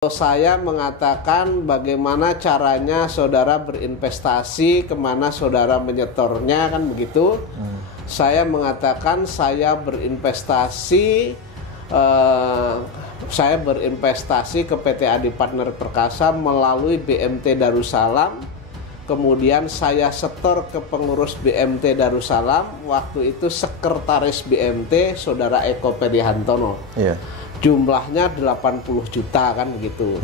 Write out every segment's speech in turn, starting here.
Saya mengatakan bagaimana caranya saudara berinvestasi, kemana saudara menyetornya, kan begitu. Saya mengatakan saya berinvestasi ke PT Adi Partner Perkasa melalui BMT Darussalam. Kemudian saya setor ke pengurus BMT Darussalam. Waktu itu sekretaris BMT saudara Eko Pedihantono. Jumlahnya 80 juta, kan begitu.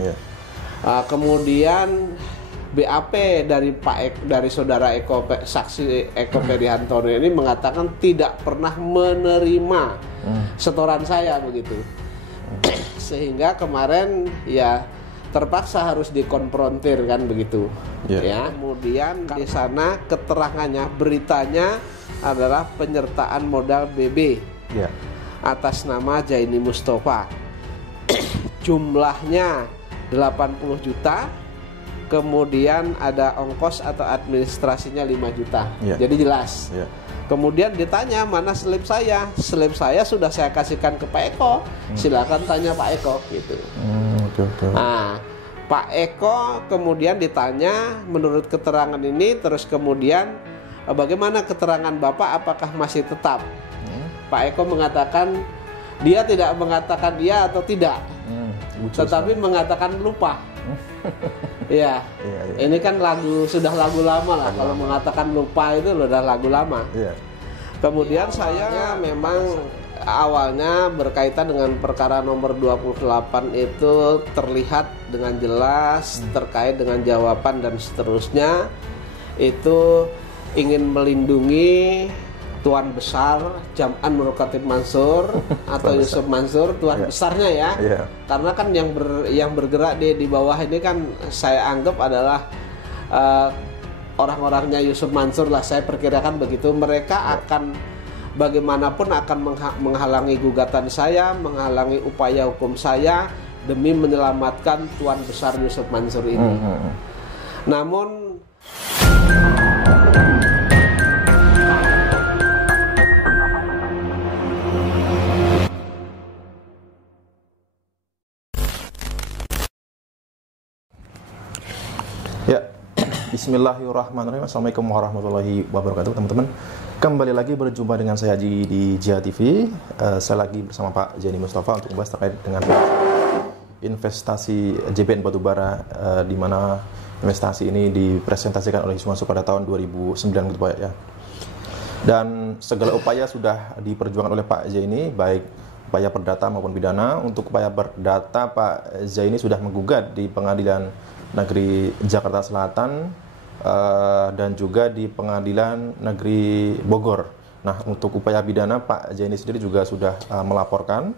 Kemudian BAP dari saudara saksi Eko Pedihantono ini mengatakan tidak pernah menerima setoran saya, begitu. Sehingga kemarin ya terpaksa harus dikonfrontir, kan begitu. Ya, kemudian di sana keterangannya, beritanya adalah penyertaan modal BB atas nama Jaini Mustafa. Jumlahnya 80 juta. Kemudian ada ongkos atau administrasinya 5 juta. Jadi jelas. Kemudian ditanya mana slip saya. Slip saya sudah saya kasihkan ke Pak Eko. Silakan tanya Pak Eko, gitu. Nah, Pak Eko kemudian ditanya menurut keterangan ini, terus kemudian bagaimana keterangan Bapak, apakah masih tetap? Pak Eko mengatakan dia tidak mengatakan iya atau tidak, tetapi mengatakan lupa. Ini kan sudah lagu lama lah. Kalau mengatakan lupa itu sudah lagu lama. Kemudian saya memang awalnya berkaitan dengan perkara nomor 28 itu terlihat dengan jelas terkait dengan jawaban dan seterusnya, itu ingin melindungi Tuan Besar Jam'an Nur Khatib Mansur atau Yusuf Mansur, Tuan besarnya ya. Karena kan yang bergerak di bawah ini kan saya anggap adalah orang-orangnya Yusuf Mansur lah, saya perkirakan begitu. Mereka akan bagaimanapun akan menghalangi gugatan saya, menghalangi upaya hukum saya demi menyelamatkan Tuan Besar Yusuf Mansur ini. Namun Bismillahirrahmanirrahim. Assalamualaikum warahmatullahi wabarakatuh, teman-teman. Kembali lagi berjumpa dengan saya Haji di Jia TV. Saya lagi bersama Pak Jaini Mustafa untuk membahas terkait dengan investasi JBN Batubara, di mana investasi ini dipresentasikan oleh Yusuf Mansur pada tahun 2009, gitu Pak ya. Dan segala upaya sudah diperjuangkan oleh Pak Jaini, baik upaya perdata maupun pidana. Untuk upaya perdata, Pak Jaini sudah menggugat di Pengadilan Negeri Jakarta Selatan dan juga di Pengadilan Negeri Bogor. Nah, untuk upaya pidana Pak Jaini sendiri juga sudah melaporkan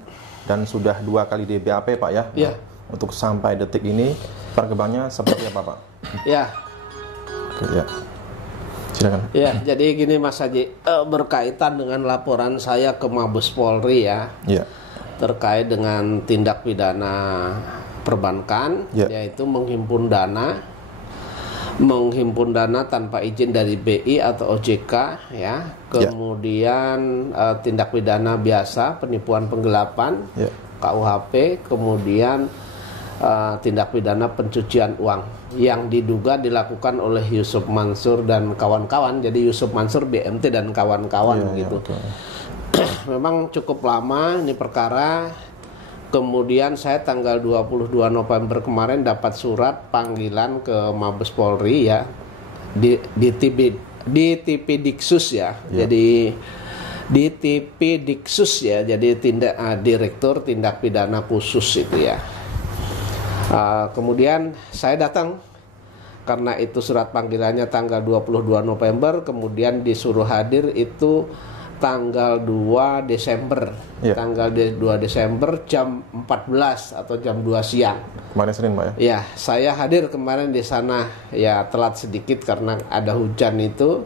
dan sudah 2 kali di BAP, Pak ya. Nah, untuk sampai detik ini perkembangannya seperti apa, Pak? Oke, silakan. Jadi gini Mas Haji, berkaitan dengan laporan saya ke Mabes Polri terkait dengan tindak pidana perbankan, yaitu menghimpun dana tanpa izin dari BI atau OJK, ya. Kemudian tindak pidana biasa, penipuan penggelapan, KUHP, kemudian tindak pidana pencucian uang yang diduga dilakukan oleh Yusuf Mansur dan kawan-kawan. Jadi Yusuf Mansur, BMT dan kawan-kawan gitu. Memang cukup lama ini perkara. Kemudian saya tanggal 22 November kemarin dapat surat panggilan ke Mabes Polri ya, di TP Diksus ya. Jadi di TP Diksus ya, jadi Direktur Tindak Pidana Khusus itu ya. Kemudian saya datang karena itu surat panggilannya tanggal 22 November, kemudian disuruh hadir itu tanggal 2 Desember. Tanggal 2 Desember jam 14 atau jam 2 siang. Kemarin Senin, Pak ya? Ya, saya hadir kemarin di sana ya, telat sedikit karena ada hujan itu.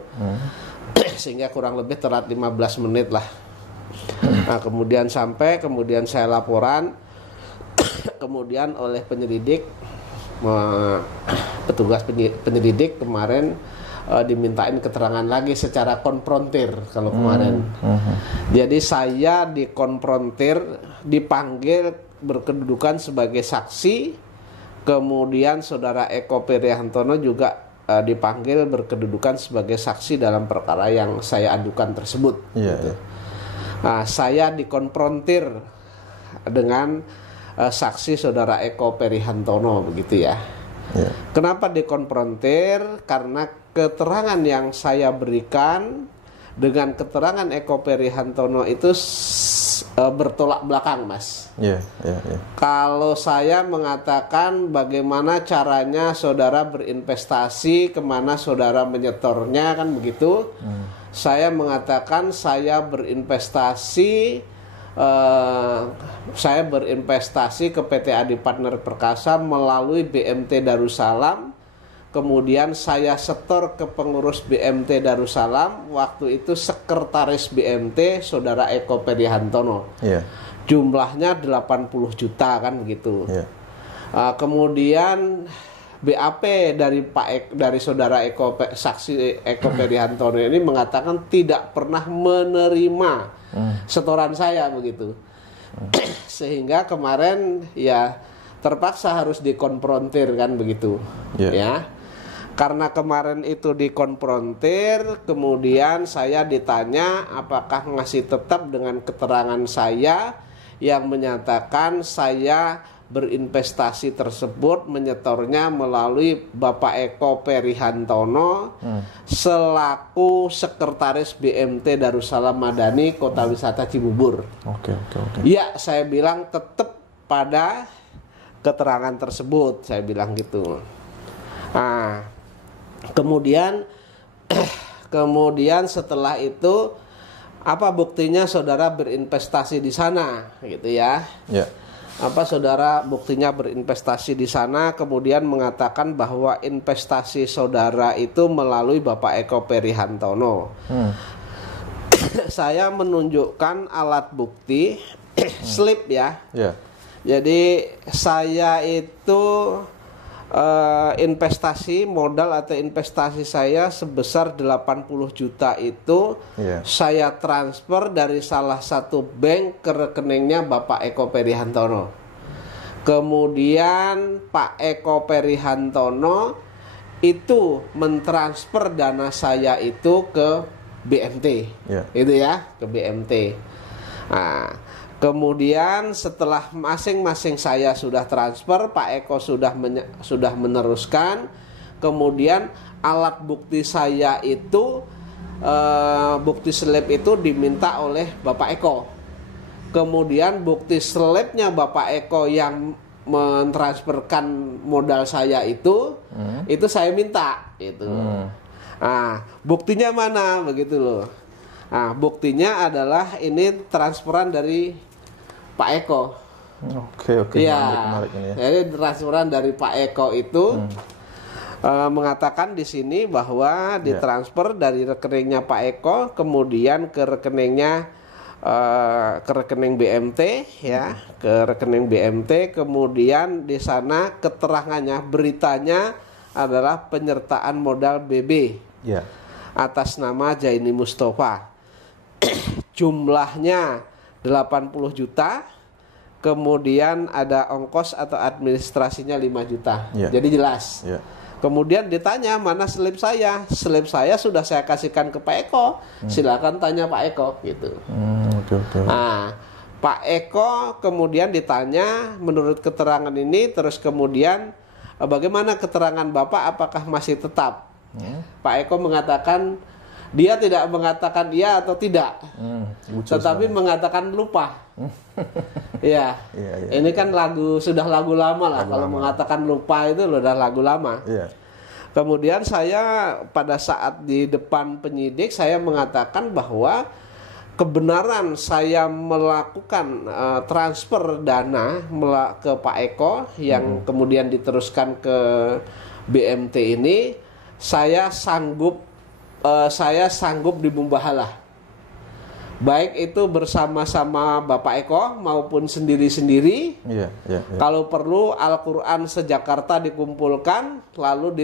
Sehingga kurang lebih telat 15 menit lah. Nah, kemudian kemudian saya laporan. Kemudian oleh penyelidik, petugas penyelidik kemarin dimintain keterangan lagi secara konfrontir kalau kemarin. Jadi saya dikonfrontir, dipanggil berkedudukan sebagai saksi Kemudian saudara Eko Perihantono juga dipanggil berkedudukan sebagai saksi dalam perkara yang saya adukan tersebut. Gitu. Nah, saya dikonfrontir dengan saksi saudara Eko Perihantono begitu ya. Kenapa dikonfrontir? Karena keterangan yang saya berikan dengan keterangan Eko Perihantono itu bertolak belakang, Mas. Kalau saya mengatakan bagaimana caranya saudara berinvestasi, kemana saudara menyetornya, kan begitu. Saya mengatakan saya berinvestasi ke PT Adi Partner Perkasa melalui BMT Darussalam. Kemudian saya setor ke pengurus BMT Darussalam, waktu itu sekretaris BMT saudara Eko Perihantono. Jumlahnya 80 juta kan gitu. Kemudian BAP dari saudara saksi Eko Perihantono ini mengatakan tidak pernah menerima setoran saya begitu. Sehingga kemarin ya terpaksa harus dikonfrontir kan begitu. Ya. Karena kemarin itu dikonfrontir, kemudian saya ditanya apakah masih tetap dengan keterangan saya yang menyatakan saya berinvestasi tersebut menyetornya melalui Bapak Eko Perihantono selaku sekretaris BMT Darussalam Madani Kota Wisata Cibubur. Ya, saya bilang tetap pada keterangan tersebut, saya bilang gitu. Nah, kemudian setelah itu apa buktinya saudara berinvestasi di sana gitu ya? Apa saudara buktinya berinvestasi di sana, kemudian mengatakan bahwa investasi saudara itu melalui Bapak Eko Perihantono. Saya menunjukkan alat bukti slip ya. Jadi saya itu investasi modal atau investasi saya sebesar 80 juta itu saya transfer dari salah satu bank ke rekeningnya Bapak Eko Perihantono. Kemudian Pak Eko Perihantono itu mentransfer dana saya itu ke BMT. Itu ya, ke BMT. Nah, kemudian setelah masing-masing saya sudah transfer, Pak Eko sudah meneruskan. Kemudian alat bukti saya itu, bukti slip itu diminta oleh Bapak Eko. Kemudian bukti slipnya Bapak Eko yang mentransferkan modal saya itu saya minta. Itu. Nah, buktinya mana begitu loh. Nah, buktinya adalah ini transferan dari Pak Eko. Menarik ini ya. Jadi transferan dari Pak Eko itu mengatakan di sini bahwa ditransfer dari rekeningnya Pak Eko kemudian ke rekeningnya ke rekening BMT ya, ke rekening BMT, kemudian di sana keterangannya beritanya adalah penyertaan modal BB atas nama Jaini Mustafa. Jumlahnya 80 juta, kemudian ada ongkos atau administrasinya 5 juta. Jadi jelas. Kemudian ditanya mana slip saya. Slip saya sudah saya kasihkan ke Pak Eko. Silakan tanya Pak Eko gitu. Nah, Pak Eko kemudian ditanya menurut keterangan ini, terus kemudian bagaimana keterangan Bapak, apakah masih tetap? Pak Eko mengatakan dia tidak mengatakan iya atau tidak, tetapi mengatakan lupa. Ini kan sudah lagu lama lah. Kalau mengatakan lupa itu sudah lagu lama. Kemudian saya pada saat di depan penyidik saya mengatakan bahwa kebenaran saya melakukan transfer dana ke Pak Eko yang kemudian diteruskan ke BMT ini, saya sanggup dibumbahalah, baik itu bersama-sama Bapak Eko maupun sendiri-sendiri. Kalau perlu Al-Quran se-Jakarta dikumpulkan, lalu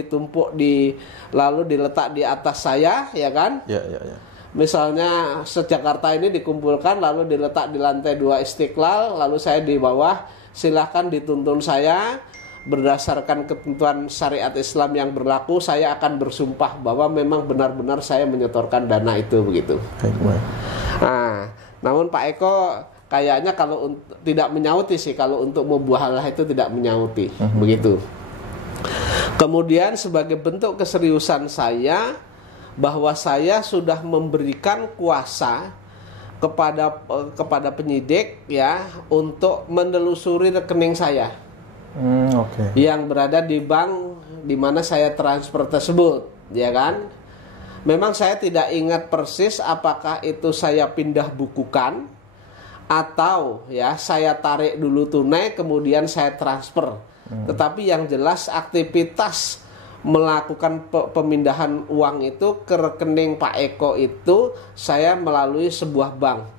diletak di atas saya, ya kan? Misalnya se-Jakarta ini dikumpulkan, lalu diletak di lantai 2 Istiqlal, lalu saya di bawah, silahkan dituntun saya berdasarkan ketentuan syariat Islam yang berlaku, saya akan bersumpah bahwa memang benar-benar saya menyetorkan dana itu begitu. Nah, namun Pak Eko kayaknya kalau tidak menyauti sih, kalau untuk mubahalah itu tidak menyauti begitu. Kemudian sebagai bentuk keseriusan saya bahwa saya sudah memberikan kuasa kepada penyidik ya untuk menelusuri rekening saya. Yang berada di bank di mana saya transfer tersebut, ya kan? Memang saya tidak ingat persis apakah itu saya pindah bukukan atau ya saya tarik dulu tunai kemudian saya transfer. Tetapi yang jelas aktivitas melakukan pemindahan uang itu ke rekening Pak Eko itu saya melalui sebuah bank.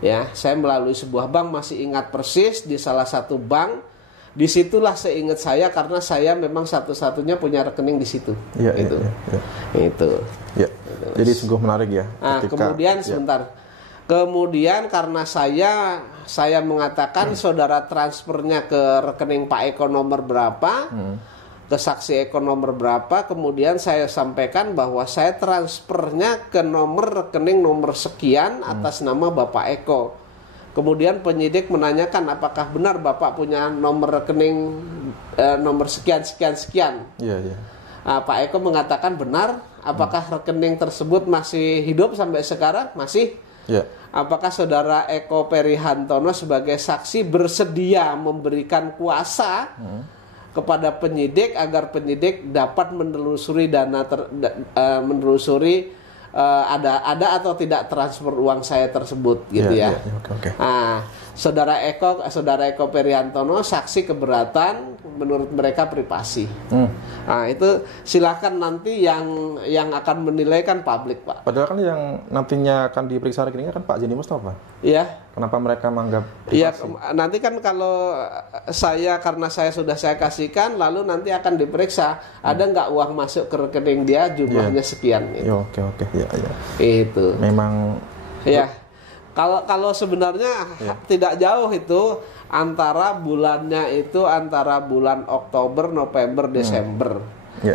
Ya, saya melalui sebuah bank, masih ingat persis di salah satu bank. Disitulah seingat saya karena saya memang satu-satunya punya rekening di situ. Itu. Jadi sungguh menarik ya. Nah, kemudian sebentar. Kemudian karena saya mengatakan saudara transfernya ke rekening Pak Eko nomor berapa, ke saksi Eko nomor berapa, kemudian saya sampaikan bahwa saya transfernya ke nomor rekening nomor sekian atas nama Bapak Eko. Kemudian penyidik menanyakan apakah benar Bapak punya nomor rekening nomor sekian. Pak Eko mengatakan benar. Apakah rekening tersebut masih hidup sampai sekarang? Masih. Apakah saudara Eko Perihantono sebagai saksi bersedia memberikan kuasa kepada penyidik agar penyidik dapat menelusuri ada atau tidak transfer uang saya tersebut gitu ya. Nah, saudara Eko Perihantono saksi keberatan, menurut mereka privasi. Nah, itu silakan nanti yang akan menilai kan publik, Pak. Padahal kan yang nantinya akan diperiksa rekeningnya kan Pak Jeni Mustafa. Iya. Kenapa mereka menganggap privasi? Iya, nanti kan kalau karena saya sudah saya kasihkan, lalu nanti akan diperiksa ada nggak uang masuk ke rekening dia jumlahnya sekian. Gitu. Oke. Ya. Itu. Memang. Ya. Kalau sebenarnya tidak jauh itu antara bulannya itu antara bulan Oktober, November, Desember.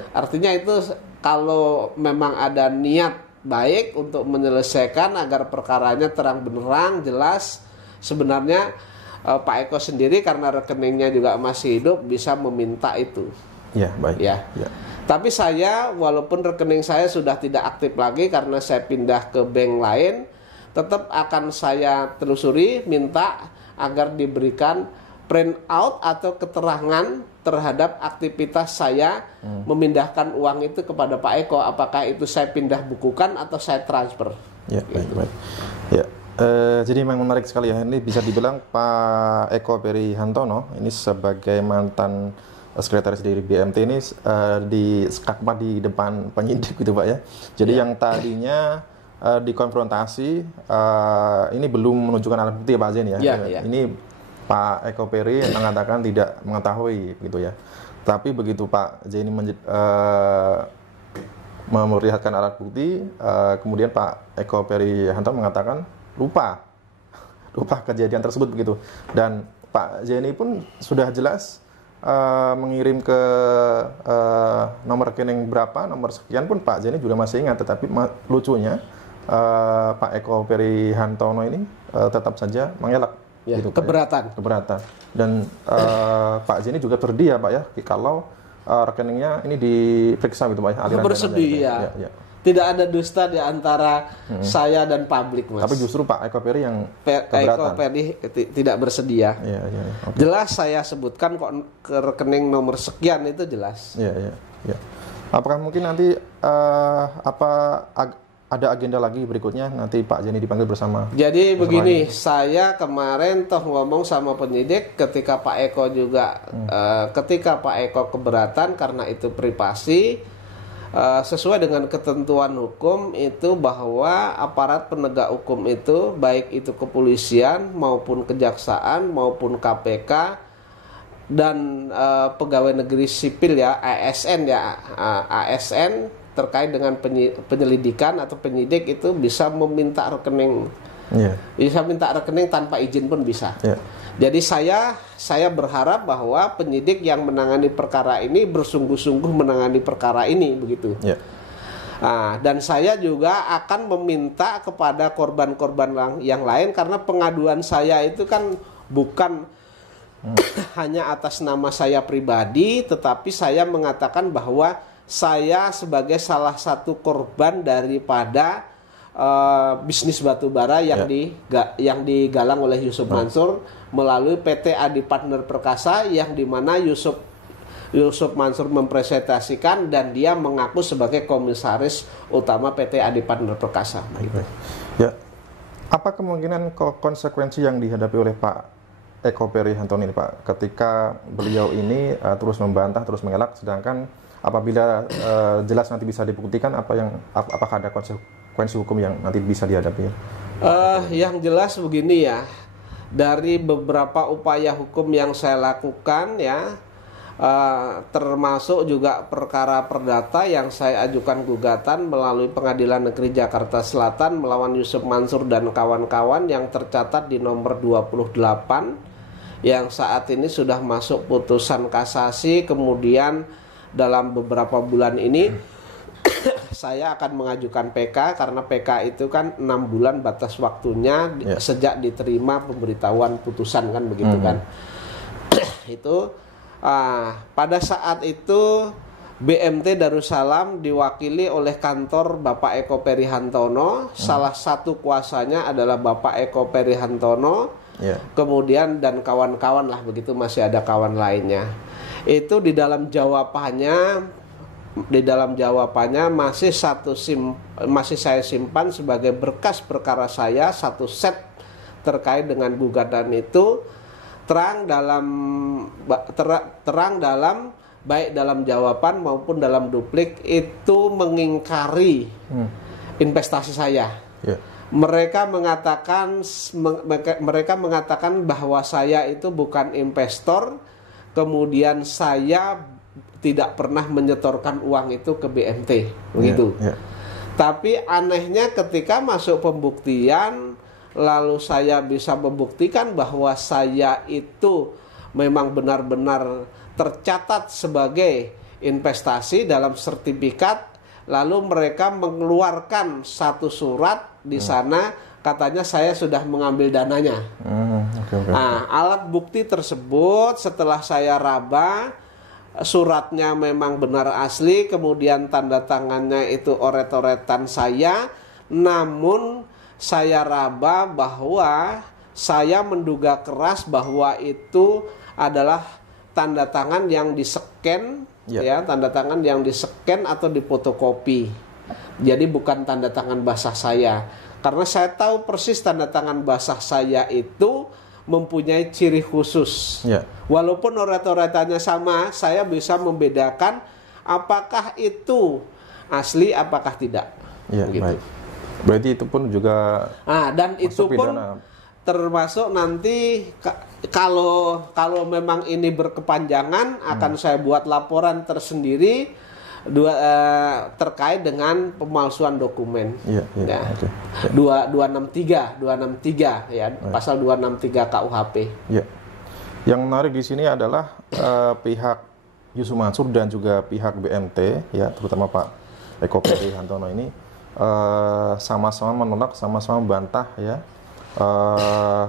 Artinya itu kalau memang ada niat baik untuk menyelesaikan agar perkaranya terang benderang, jelas, sebenarnya Pak Eko sendiri karena rekeningnya juga masih hidup bisa meminta itu. Ya, baik. Ya. Tapi saya walaupun rekening saya sudah tidak aktif lagi karena saya pindah ke bank lain, tetap akan saya telusuri, minta agar diberikan print out atau keterangan terhadap aktivitas saya memindahkan uang itu kepada Pak Eko. Apakah itu saya pindah bukukan atau saya transfer? Ya, baik. Ya. Jadi memang menarik sekali ya. Ini bisa dibilang Pak Eko Perihantono ini sebagai mantan sekretaris dari BMT ini di skakmat di depan penyidik gitu Pak ya. Jadi yang tadinya dikonfrontasi ini belum menunjukkan alat bukti ya Pak Zen ya. Ini Pak Eko Peri mengatakan tidak mengetahui gitu ya. Tapi begitu Pak Zeni memperlihatkan alat bukti, kemudian Pak Eko Perihantono mengatakan lupa kejadian tersebut begitu. Dan Pak Zeni pun sudah jelas mengirim ke nomor rekening berapa, nomor sekian pun Pak Zeni juga masih ingat. Tetapi lucunya Pak Eko Perihantono ini tetap saja mengelak. Gitu, keberatan. Dan Pak Zeni juga bersedia Pak ya kalau rekeningnya ini diperiksa gitu Pak ya. Bersedia. Tidak ada dusta di antara saya dan publik Mas. Tapi justru Pak Eko Peri yang keberatan. Eko Peri tidak bersedia. Okay. Jelas saya sebutkan kok ke rekening nomor sekian itu jelas. Iya. Apakah mungkin nanti ada agenda lagi berikutnya nanti Pak Zeni dipanggil bersama? Jadi begini, saya kemarin ngomong sama penyidik ketika Pak Eko juga ketika Pak Eko keberatan karena itu privasi, sesuai dengan ketentuan hukum itu bahwa aparat penegak hukum itu baik itu kepolisian maupun kejaksaan maupun KPK dan pegawai negeri sipil ya ASN terkait dengan penyelidikan atau penyidik itu bisa meminta rekening, bisa minta rekening tanpa izin pun bisa. Jadi saya berharap bahwa penyidik yang menangani perkara ini bersungguh-sungguh menangani perkara ini begitu. Nah, dan saya juga akan meminta kepada korban-korban yang lain, karena pengaduan saya itu kan bukan hanya atas nama saya pribadi, tetapi saya mengatakan bahwa saya sebagai salah satu korban daripada bisnis batubara yang digalang oleh Yusuf Mansur melalui PT Adi Partner Perkasa, yang dimana Yusuf Mansur mempresentasikan dan dia mengaku sebagai komisaris utama PT Adi Partner Perkasa. Gitu. Ya, apa kemungkinan konsekuensi yang dihadapi oleh Pak Eko Perihantono ini, Pak, ketika beliau ini terus membantah, terus mengelak, sedangkan apabila jelas nanti bisa dibuktikan apakah ada konsekuensi hukum yang nanti bisa dihadapi? Yang jelas begini ya, dari beberapa upaya hukum yang saya lakukan ya. Termasuk juga perkara perdata yang saya ajukan gugatan melalui Pengadilan Negeri Jakarta Selatan melawan Yusuf Mansur dan kawan-kawan yang tercatat di nomor 28 yang saat ini sudah masuk putusan kasasi. Kemudian dalam beberapa bulan ini saya akan mengajukan PK, karena PK itu kan 6 bulan batas waktunya sejak diterima pemberitahuan putusan kan begitu kan. Itu pada saat itu BMT Darussalam diwakili oleh kantor Bapak Eko Perihantono. Salah satu kuasanya adalah Bapak Eko Perihantono, kemudian dan kawan-kawan lah begitu, masih ada kawan lainnya. Itu di dalam jawabannya masih saya simpan sebagai berkas perkara saya, satu set terkait dengan gugatan itu. Terang dalam baik dalam jawaban maupun dalam duplik itu mengingkari investasi saya. Mereka mengatakan bahwa saya itu bukan investor, kemudian saya tidak pernah menyetorkan uang itu ke BMT begitu. Tapi anehnya ketika masuk pembuktian, lalu saya bisa membuktikan bahwa saya itu memang benar-benar tercatat sebagai investasi dalam sertifikat. Lalu mereka mengeluarkan satu surat di sana, katanya saya sudah mengambil dananya. Nah, alat bukti tersebut setelah saya raba, suratnya memang benar asli, kemudian tanda tangannya itu oret-oretan saya, namun saya raba bahwa saya menduga keras bahwa itu adalah tanda tangan yang diseken, tanda tangan yang diseken atau difotokopi. Jadi bukan tanda tangan basah saya. Karena saya tahu persis tanda tangan basah saya itu mempunyai ciri khusus. Walaupun oret-oretannya sama, saya bisa membedakan apakah itu asli, apakah tidak. Gitu. Baik. Berarti itu pun juga dan itu pun termasuk nanti kalau memang ini berkepanjangan akan saya buat laporan tersendiri terkait dengan pemalsuan dokumen. 263 ya, pasal 263 KUHP. Yang menarik di sini adalah pihak Yusuf Mansur dan juga pihak BMT ya, terutama Pak Eko Perihantono ini sama-sama menolak, sama-sama membantah ya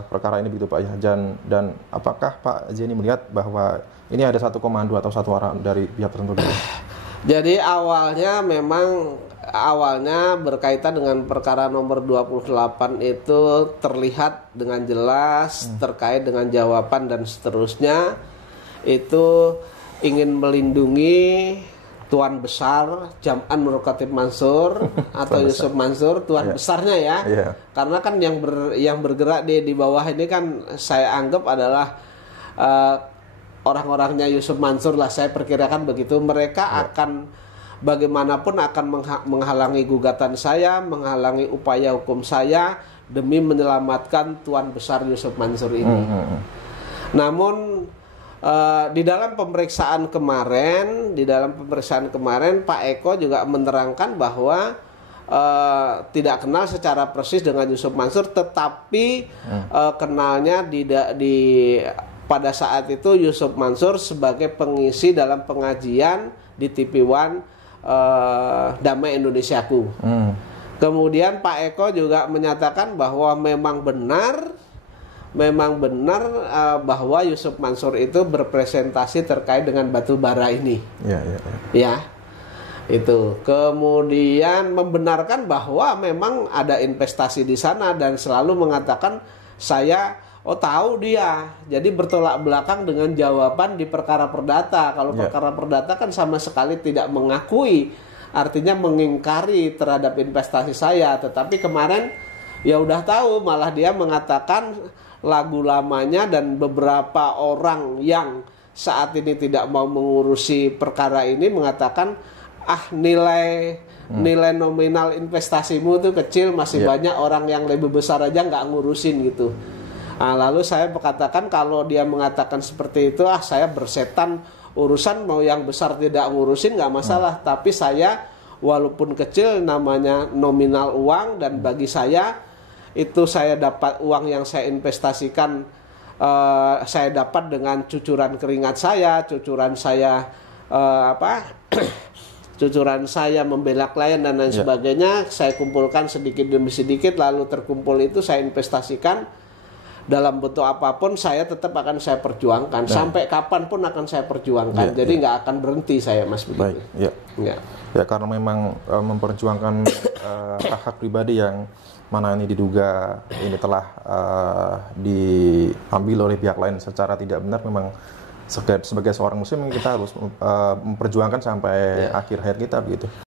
perkara ini begitu Pak ya. Dan apakah Pak Zeni melihat bahwa ini ada satu komando atau satu arahan dari pihak tertentu? Jadi awalnya berkaitan dengan perkara nomor 28 itu terlihat dengan jelas terkait dengan jawaban dan seterusnya, itu ingin melindungi Tuan Besar Jam'an Nurul Khatib Mansur atau Yusuf Mansur, Tuan besarnya ya. Karena kan yang bergerak di bawah ini kan saya anggap adalah orang-orangnya Yusuf Mansur lah, saya perkirakan begitu. Mereka akan bagaimanapun akan menghalangi gugatan saya, menghalangi upaya hukum saya demi menyelamatkan Tuan Besar Yusuf Mansur ini. Namun di dalam pemeriksaan kemarin Pak Eko juga menerangkan bahwa tidak kenal secara persis dengan Yusuf Mansur, tetapi kenalnya pada saat itu Yusuf Mansur sebagai pengisi dalam pengajian di TV One Damai Indonesiaku. Kemudian Pak Eko juga menyatakan bahwa memang benar bahwa Yusuf Mansur itu berpresentasi terkait dengan batu bara ini. Ya. Itu kemudian membenarkan bahwa memang ada investasi di sana dan selalu mengatakan saya tahu dia, jadi bertolak belakang dengan jawaban di perkara perdata. Kalau perkara perdata kan sama sekali tidak mengakui, artinya mengingkari terhadap investasi saya. Tetapi kemarin ya udah tahu, malah dia mengatakan lagu lamanya dan beberapa orang yang saat ini tidak mau mengurusi perkara ini mengatakan nilai nominal investasimu itu kecil, masih banyak orang yang lebih besar aja nggak ngurusin gitu. Nah, lalu saya berkatakan kalau dia mengatakan seperti itu, saya bersetan, urusan mau yang besar tidak ngurusin nggak masalah, tapi saya walaupun kecil namanya nominal uang, dan bagi saya itu saya dapat uang yang saya investasikan, saya dapat dengan cucuran keringat saya, cucuran saya cucuran saya membela klien dan lain sebagainya, saya kumpulkan sedikit demi sedikit, lalu terkumpul itu saya investasikan dalam bentuk apapun, saya tetap akan saya perjuangkan sampai kapanpun akan saya perjuangkan. Jadi nggak akan berhenti saya, Mas, begitu. Ya, karena memang memperjuangkan hak pribadi yang mana ini diduga ini telah diambil oleh pihak lain secara tidak benar, memang sebagai seorang muslim kita harus memperjuangkan sampai akhir hayat kita begitu.